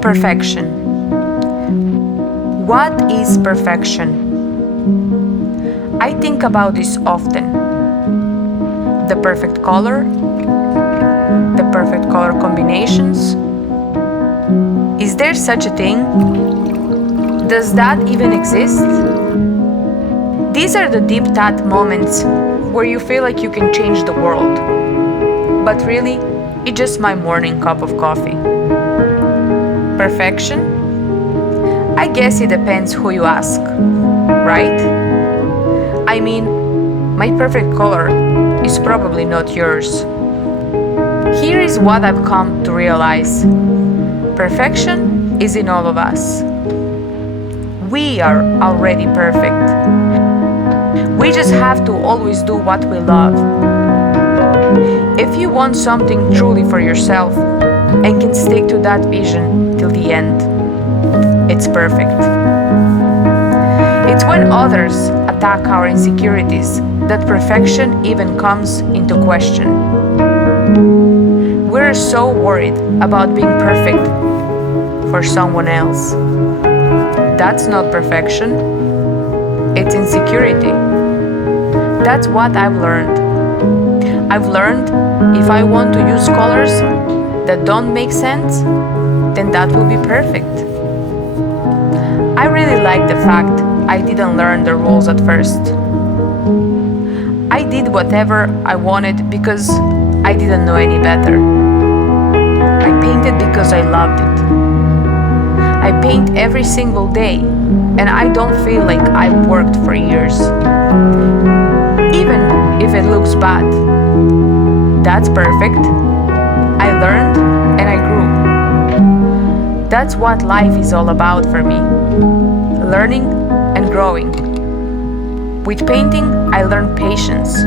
Perfection. What is perfection? I think about this often. The perfect color, the perfect color combinations. Is there such a thing? Does that even exist? These are the deep thought moments where you feel like you can change the world. But really, it's just my morning cup of coffee. Perfection? I guess it depends who you ask, right? I mean, my perfect color is probably not yours. Here is what I've come to realize. Perfection is in all of us. We are already perfect. We just have to always do what we love. If you want something truly for yourself and can stick to that vision till the end, it's perfect. It's when others attack our insecurities that perfection even comes into question. We're so worried about being perfect for someone else. That's not perfection, it's insecurity. That's what I've learned. I've learned if I want to use colors that don't make sense, then that will be perfect. I really like the fact I didn't learn the rules at first. I did whatever I wanted because I didn't know any better. I painted because I loved it. I paint every single day, and I don't feel like I've worked for years. Even if it looks bad, that's perfect. I learned and I grew. That's what life is all about for me. Learning and growing. With painting, I learned patience.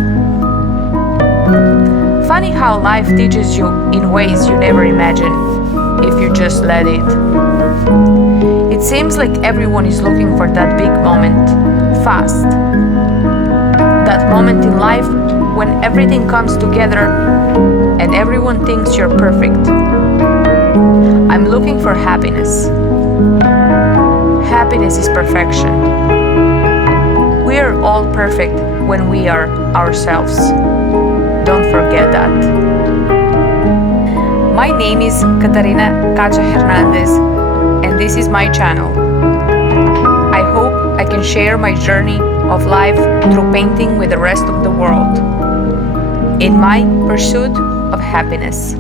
Funny how life teaches you in ways you never imagined if you just let it. It seems like everyone is looking for that big moment, fast. That moment in life when everything comes together and everyone thinks you're perfect. I'm looking for happiness. Happiness is perfection. We are all perfect when we are ourselves. Don't forget that. My name is Kacha Hernandez, and this is my channel. I hope I can share my journey of life through painting with the rest of the world in my pursuit of happiness.